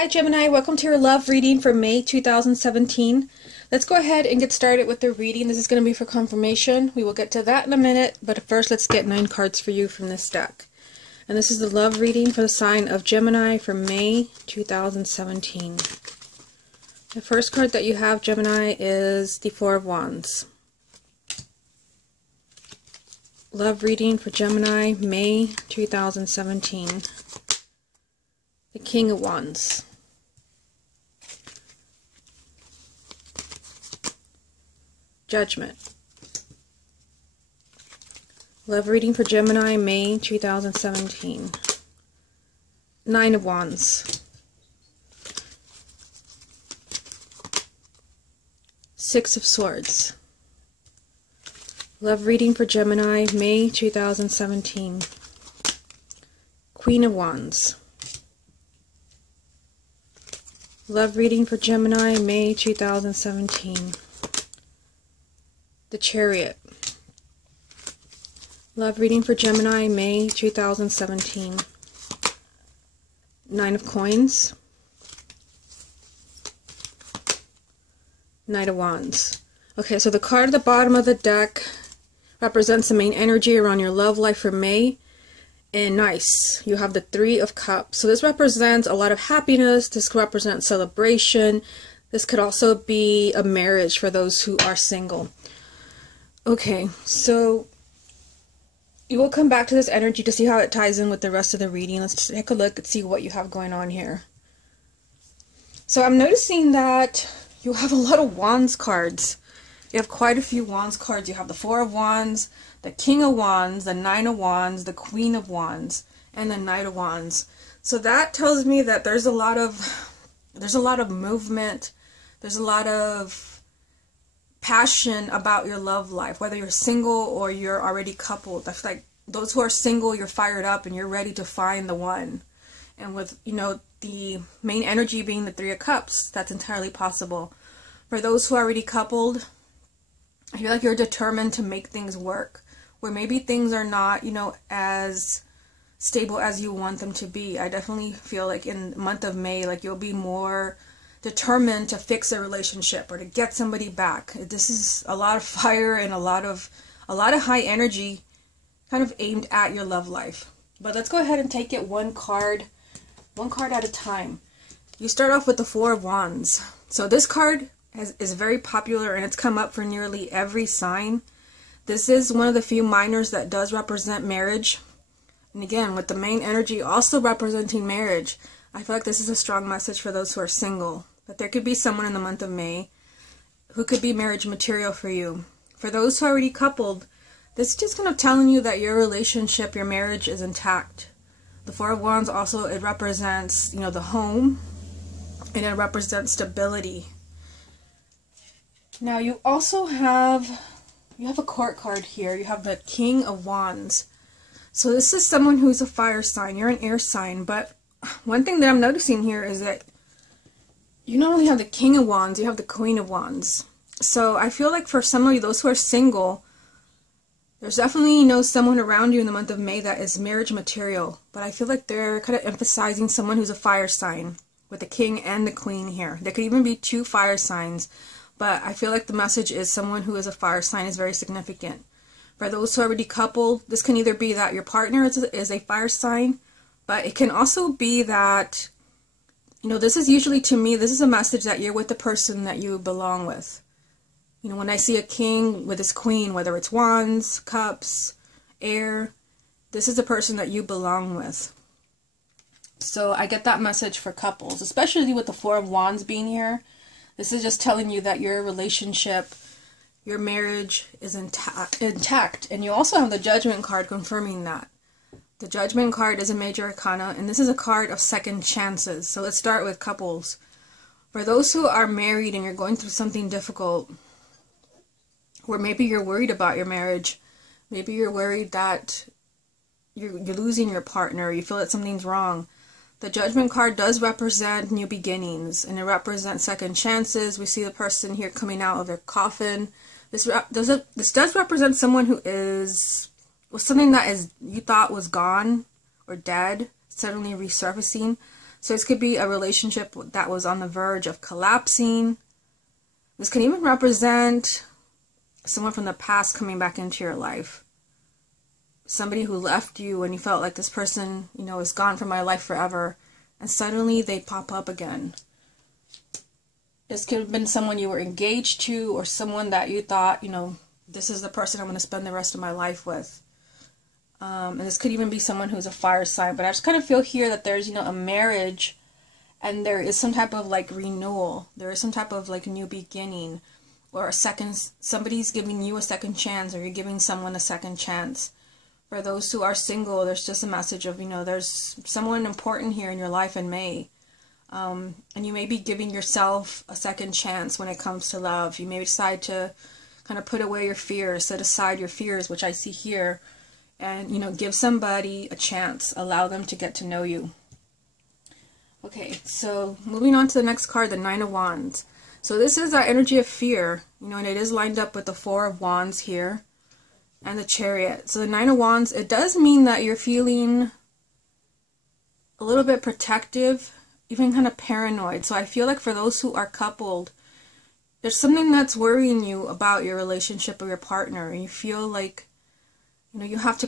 Hi Gemini, welcome to your love reading for May 2017. Let's go ahead and get started with the reading. This is going to be for confirmation. We will get to that in a minute, but first let's get 9 cards for you from this deck. And this is the love reading for the sign of Gemini for May 2017. The first card that you have, Gemini, is the Four of Wands. Love reading for Gemini, May 2017. The King of Wands. Judgment. Love reading for Gemini, May 2017. Nine of Wands. Six of Swords. Love reading for Gemini, May 2017. Queen of Wands. Love reading for Gemini, May 2017. The Chariot. Love reading for Gemini, May 2017. Nine of Coins. Knight of Wands. Okay, so the card at the bottom of the deck represents the main energy around your love life for May. And nice, you have the Three of Cups. So this represents a lot of happiness. This could represent celebration. This could also be a marriage for those who are single. Okay, so you will come back to this energy to see how it ties in with the rest of the reading. Let's take a look and see what you have going on here. So I'm noticing that you have a lot of Wands cards. You have quite a few Wands cards. You have the Four of Wands, the King of Wands, the Nine of Wands, the Queen of Wands, and the Knight of Wands. So that tells me that there's a lot of movement. There's a lot of passion about your love life, whether you're single or you're already coupled. I feel like those who are single, you're fired up and you're ready to find the one. And with, the main energy being the Three of Cups, that's entirely possible. For those who are already coupled, I feel like you're determined to make things work, where maybe things are not, as stable as you want them to be. I definitely feel like in the month of May, like you'll be more determined to fix a relationship or to get somebody back. This is a lot of fire and a lot of high energy kind of aimed at your love life. But let's go ahead and take it one card at a time. You start off with the Four of Wands. So this card is very popular and it's come up for nearly every sign. This is one of the few minors that does represent marriage. And again, with the main energy also representing marriage, I feel like this is a strong message for those who are single. That there could be someone in the month of May who could be marriage material for you. For those who are already coupled, this is just kind of telling you that your relationship, your marriage is intact. The Four of Wands also, it represents, the home, and it represents stability. Now you also have a court card here. You have the King of Wands. So this is someone who's a fire sign. You're an air sign, but one thing that I'm noticing here is that you not only have the King of Wands, you have the Queen of Wands. So I feel like for some of you, those who are single, there's definitely, someone around you in the month of May that is marriage material. But I feel like they're kind of emphasizing someone who's a fire sign with the King and the Queen here. There could even be 2 fire signs. But I feel like the message is someone who is a fire sign is very significant. For those who are already coupled, this can either be that your partner is a fire sign, but it can also be that, this is usually, to me, this is a message that you're with the person that you belong with. When I see a king with his queen, whether it's wands, cups, air, this is the person that you belong with. So I get that message for couples, especially with the Four of Wands being here. This is just telling you that your relationship, your marriage is intact. And you also have the Judgment card confirming that. The Judgment card is a major arcana, and this is a card of second chances. So let's start with couples. For those who are married and you're going through something difficult, or maybe you're worried about your marriage, maybe you're worried that you're losing your partner, you feel that something's wrong. The Judgment card does represent new beginnings, and it represents second chances. We see the person here coming out of their coffin. This does represent someone who was something that you thought was gone or dead, suddenly resurfacing. So this could be a relationship that was on the verge of collapsing. This can even represent someone from the past coming back into your life. Somebody who left you and you felt like this person, you know, is gone from my life forever. And suddenly they pop up again. This could have been someone you were engaged to, or someone that you thought, you know, this is the person I'm going to spend the rest of my life with. And this could even be someone who's a fire sign. But I just kind of feel here that there's, you know, a marriage, and there is some type of like renewal. There is some type of like new beginning, or a second, somebody's giving you a second chance, or you're giving someone a second chance. For those who are single, there's just a message of, you know, there's someone important here in your life in May. And you may be giving yourself a second chance when it comes to love. You may decide to kind of put away your fears, set aside your fears, which I see here, and, you know, give somebody a chance. Allow them to get to know you. Okay, so moving on to the next card, the Nine of Wands. So this is our energy of fear, you know, and it is lined up with the Four of Wands here and the Chariot. So the Nine of Wands, it does mean that you're feeling a little bit protective, even kind of paranoid. So I feel like for those who are coupled, there's something that's worrying you about your relationship with your partner, and you feel like, you know,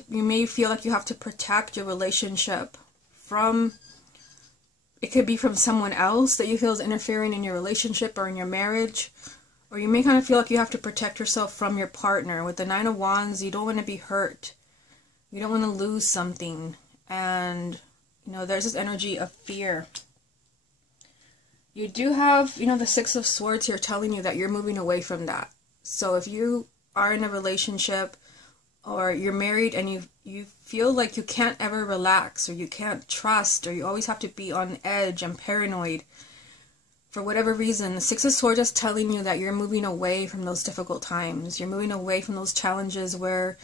you may feel like you have to protect your relationship from, it could be from someone else that you feel is interfering in your relationship or in your marriage, or you may kind of feel like you have to protect yourself from your partner. With the Nine of Wands, you don't want to be hurt. You don't want to lose something. And, you know, there's this energy of fear. You do have, you know, the Six of Swords here telling you that you're moving away from that. So if you are in a relationship or you're married and you feel like you can't ever relax, or you can't trust, or you always have to be on edge and paranoid, for whatever reason, the Six of Swords is telling you that you're moving away from those difficult times. You're moving away from those challenges where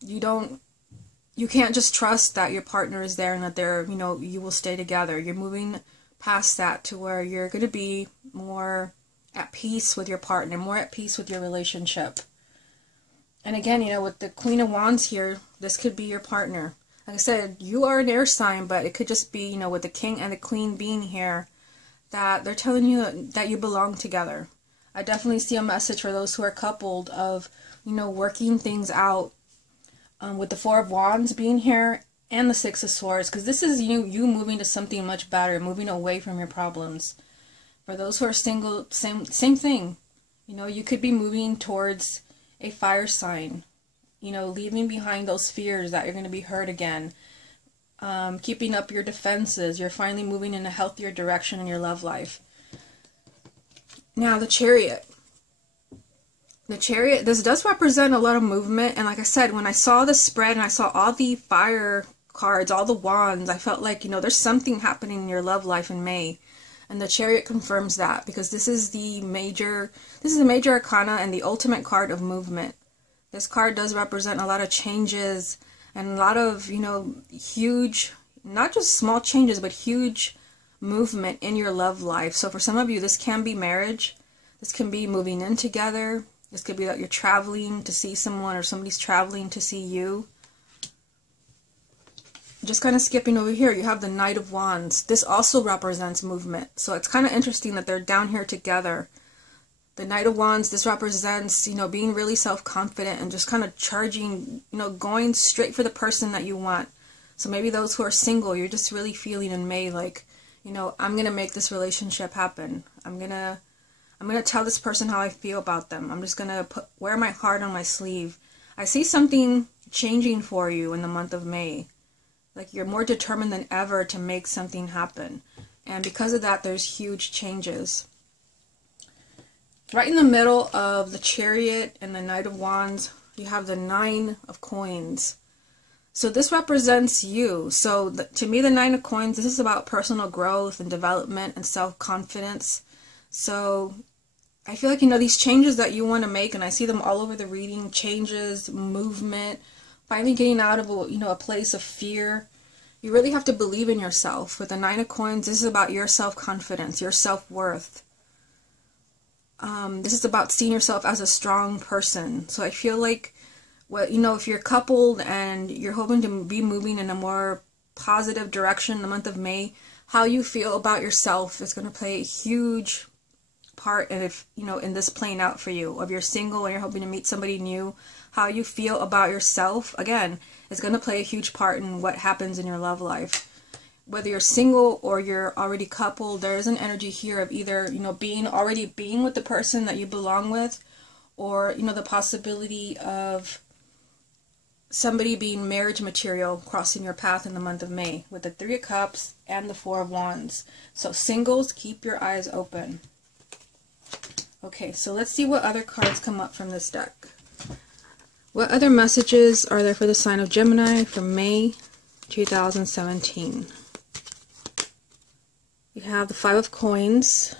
you can't just trust that your partner is there and that they're, you know, you will stay together. You're moving past that to where you're going to be more at peace with your partner, more at peace with your relationship. And again, you know, with the Queen of Wands here, this could be your partner. Like I said, you are an air sign, but it could just be, you know, with the King and the Queen being here, that they're telling you that you belong together. I definitely see a message for those who are coupled of, you know, working things out, with the Four of Wands being here and the Six of Swords, because this is you moving to something much better, moving away from your problems. For those who are single, same thing. You know, you could be moving towards a fire sign, you know, leaving behind those fears that you're going to be hurt again. Keeping up your defenses. You're finally moving in a healthier direction in your love life. Now, the Chariot. The Chariot, this does represent a lot of movement. And like I said, when I saw the spread and I saw all the fire cards, all the wands, I felt like, you know, there's something happening in your love life in May. And the Chariot confirms that, because this is the major arcana and the ultimate card of movement. This card does represent a lot of changes and a lot of, you know, huge, not just small changes, but huge movement in your love life. So for some of you, this can be marriage. This can be moving in together. This could be that you're traveling to see someone, or somebody's traveling to see you. Just kind of skipping over here, you have the Knight of Wands. This also represents movement. So it's kind of interesting that they're down here together. The Knight of Wands, this represents, you know, being really self-confident and just kind of charging, you know, going straight for the person that you want. So maybe those who are single, you're just really feeling in May like, you know, I'm going to make this relationship happen. I'm going to tell this person how I feel about them. I'm just going to wear my heart on my sleeve. I see something changing for you in the month of May. Like you're more determined than ever to make something happen. And because of that, there's huge changes. Right in the middle of the Chariot and the Knight of Wands, you have the Nine of Coins. So this represents you. So to me, the Nine of Coins, this is about personal growth and development and self-confidence. So I feel like, you know, these changes that you want to make, and I see them all over the reading, changes, movement, finally getting out of a place of fear. You really have to believe in yourself. With the Nine of Coins, this is about your self-confidence, your self-worth. This is about seeing yourself as a strong person. So I feel like, if you're coupled and you're hoping to be moving in a more positive direction in the month of May, how you feel about yourself is going to play a huge part in, if you know, in this playing out for you. If you're single and you're hoping to meet somebody new, how you feel about yourself, again, is going to play a huge part in what happens in your love life. Whether you're single or you're already coupled, there is an energy here of either, you know, already being with the person that you belong with, or, you know, the possibility of somebody being marriage material crossing your path in the month of May with the Three of Cups and the Four of Wands. So singles, keep your eyes open. Okay, so let's see what other cards come up from this deck. What other messages are there for the sign of Gemini for May 2017? We have the Five of Coins.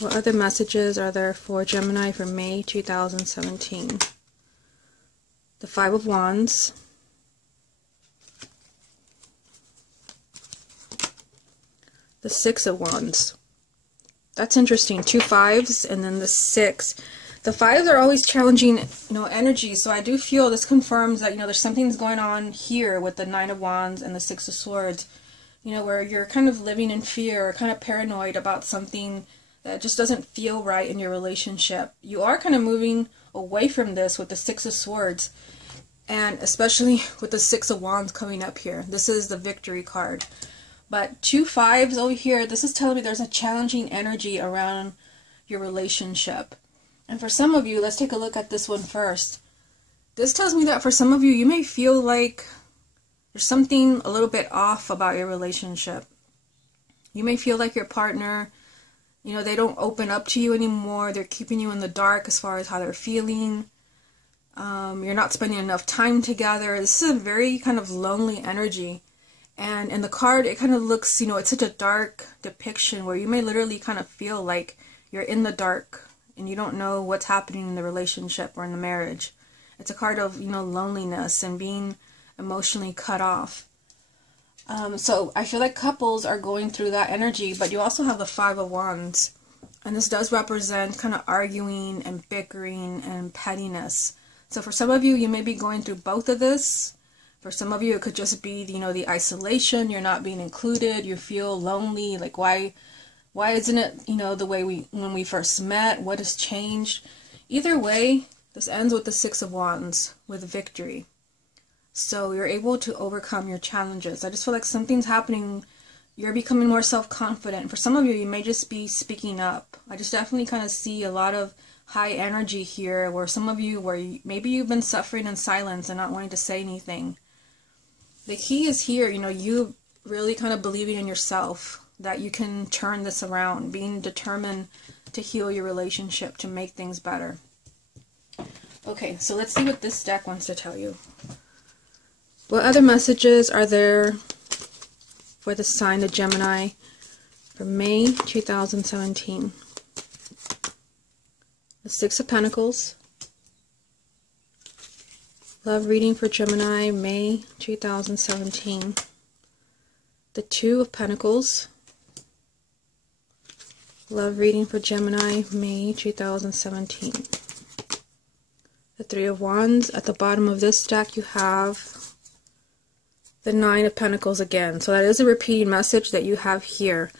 What other messages are there for Gemini for May 2017? The Five of Wands. The Six of Wands. That's interesting. 2 5s and then the 6. The 5s are always challenging, you know, energy. So I do feel this confirms that, you know, there's something's going on here with the 9 of Wands and the 6 of Swords. You know, where you're kind of living in fear, or kind of paranoid about something that just doesn't feel right in your relationship. You are kind of moving away from this with the 6 of Swords, and especially with the 6 of Wands coming up here. This is the victory card. But 2 5s over here, this is telling me there's a challenging energy around your relationship. And for some of you, let's take a look at this one first. This tells me that for some of you, you may feel like there's something a little bit off about your relationship. You may feel like your partner, you know, they don't open up to you anymore. They're keeping you in the dark as far as how they're feeling. You're not spending enough time together. This is a very kind of lonely energy. And in the card, it kind of looks, you know, it's such a dark depiction where you may literally kind of feel like you're in the dark and you don't know what's happening in the relationship or in the marriage. It's a card of, you know, loneliness and being emotionally cut off. So I feel like couples are going through that energy, but you also have the 5 of Wands. And this does represent kind of arguing and bickering and pettiness. So for some of you, you may be going through both of this. For some of you, it could just be, you know, the isolation. You're not being included. You feel lonely. Like, why isn't it, you know, the way when we first met? What has changed? Either way, this ends with the 6 of Wands, with victory. So you're able to overcome your challenges. I just feel like something's happening. You're becoming more self-confident. For some of you, you may just be speaking up. I just definitely kind of see a lot of high energy here, where some of you, maybe you've been suffering in silence and not wanting to say anything. The key is here, you know, you really kind of believing in yourself, that you can turn this around, being determined to heal your relationship, to make things better. Okay, so let's see what this deck wants to tell you. What other messages are there for the sign of Gemini for May 2017? The 6 of Pentacles. Love reading for Gemini, May 2017. The 2 of Pentacles. Love reading for Gemini, May 2017. The 3 of Wands. At the bottom of this deck, you have the 9 of Pentacles again. So that is a repeating message that you have here.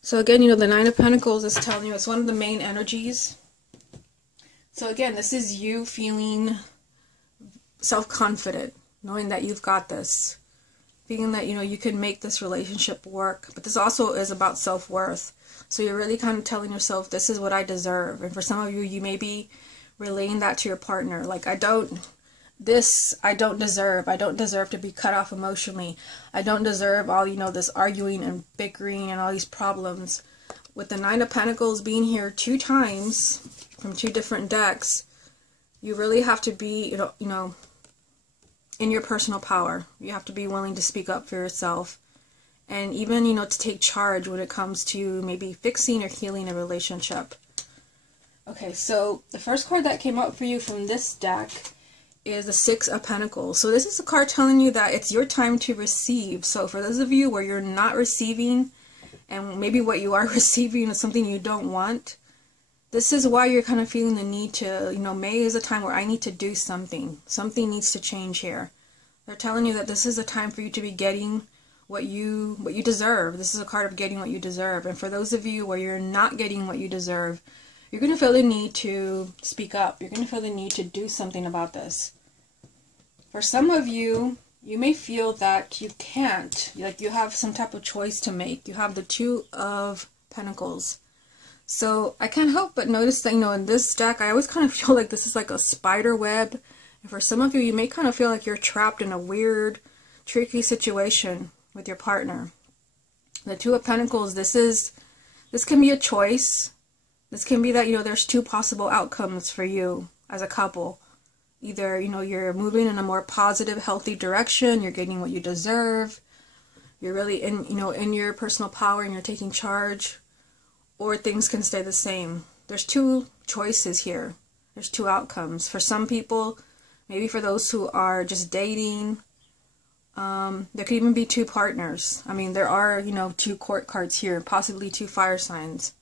So again, you know, the 9 of Pentacles is telling you it's one of the main energies. So again, this is you feeling self-confident, knowing that you've got this, feeling that, you know, you can make this relationship work. But this also is about self-worth. So you're really kind of telling yourself, this is what I deserve. And for some of you, you may be relaying that to your partner. Like, I don't deserve. I don't deserve to be cut off emotionally. I don't deserve all, you know, this arguing and bickering and all these problems. With the 9 of Pentacles being here 2 times from 2 different decks, you really have to be, you know, in your personal power. You have to be willing to speak up for yourself. And even, you know, to take charge when it comes to maybe fixing or healing a relationship. Okay, so the first card that came out for you from this deck is the 6 of Pentacles. So this is a card telling you that it's your time to receive. So for those of you where you're not receiving, and maybe what you are receiving is something you don't want, this is why you're kind of feeling the need to, you know, May is a time where I need to do something. Something needs to change here. They're telling you that this is a time for you to be getting what you deserve. This is a card of getting what you deserve. And for those of you where you're not getting what you deserve, you're going to feel the need to speak up. You're going to feel the need to do something about this. For some of you, you may feel that you can't, like you have some type of choice to make. You have the Two of Pentacles. So I can't help but notice that, in this deck, I always kind of feel like this is like a spider web. And for some of you, you may kind of feel like you're trapped in a weird, tricky situation with your partner. The Two of Pentacles, this can be a choice. This can be that, there's two possible outcomes for you as a couple. Either, you're moving in a more positive, healthy direction, you're getting what you deserve, you're really in your personal power and you're taking charge, or things can stay the same. There's two choices here. There's two outcomes. For some people, maybe for those who are just dating, there could even be two partners. I mean, there are, two court cards here, possibly two fire signs.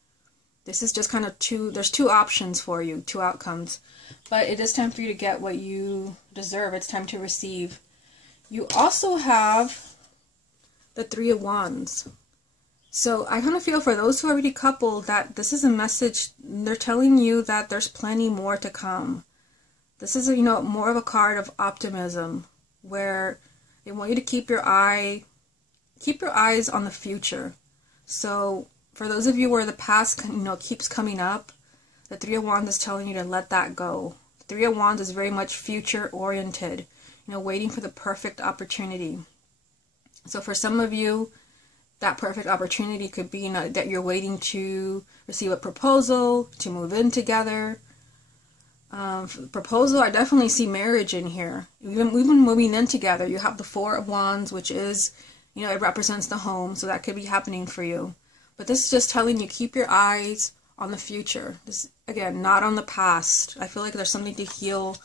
This is just kind of there's two options for you, two outcomes. But it is time for you to get what you deserve. It's time to receive. You also have the Three of Wands. So I kind of feel for those who are already coupled that this is a message. They're telling you that there's plenty more to come. This is, more of a card of optimism where they want you to keep your eyes on the future. So for those of you where the past, keeps coming up, the Three of Wands is telling you to let that go. The Three of Wands is very much future-oriented, waiting for the perfect opportunity. So for some of you, that perfect opportunity could be that you're waiting to receive a proposal, to move in together. Proposal, I definitely see marriage in here. Even moving in together, you have the Four of Wands, which is, it represents the home, so that could be happening for you. But this is just telling you, keep your eyes on the future. This, again, not on the past. I feel like there's something to heal.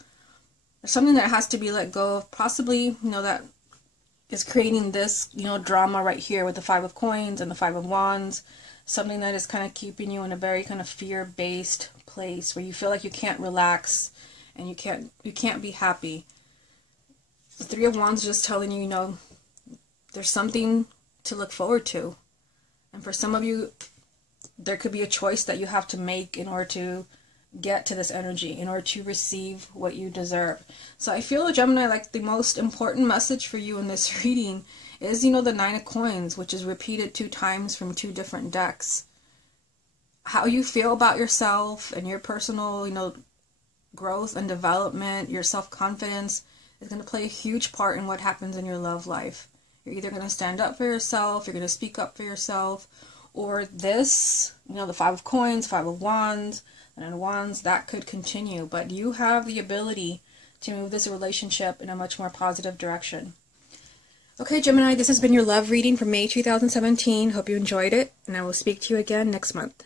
There's something that has to be let go of. Possibly, that is creating this, drama right here with the Five of Coins and the Five of Wands. Something that is kind of keeping you in a very kind of fear-based place where you feel like you can't relax and you can't be happy. The Three of Wands is just telling you, there's something to look forward to. And for some of you, there could be a choice that you have to make in order to get to this energy, in order to receive what you deserve. So I feel, Gemini, like the most important message for you in this reading is, the Nine of Coins, which is repeated 2 times from 2 different decks. How you feel about yourself and your personal, growth and development, your self-confidence is going to play a huge part in what happens in your love life. You're either going to stand up for yourself, you're going to speak up for yourself, or this, the Five of Coins, Five of Wands, and Nine of Wands, that could continue. But you have the ability to move this relationship in a much more positive direction. Okay, Gemini, this has been your love reading for May 2017. Hope you enjoyed it, and I will speak to you again next month.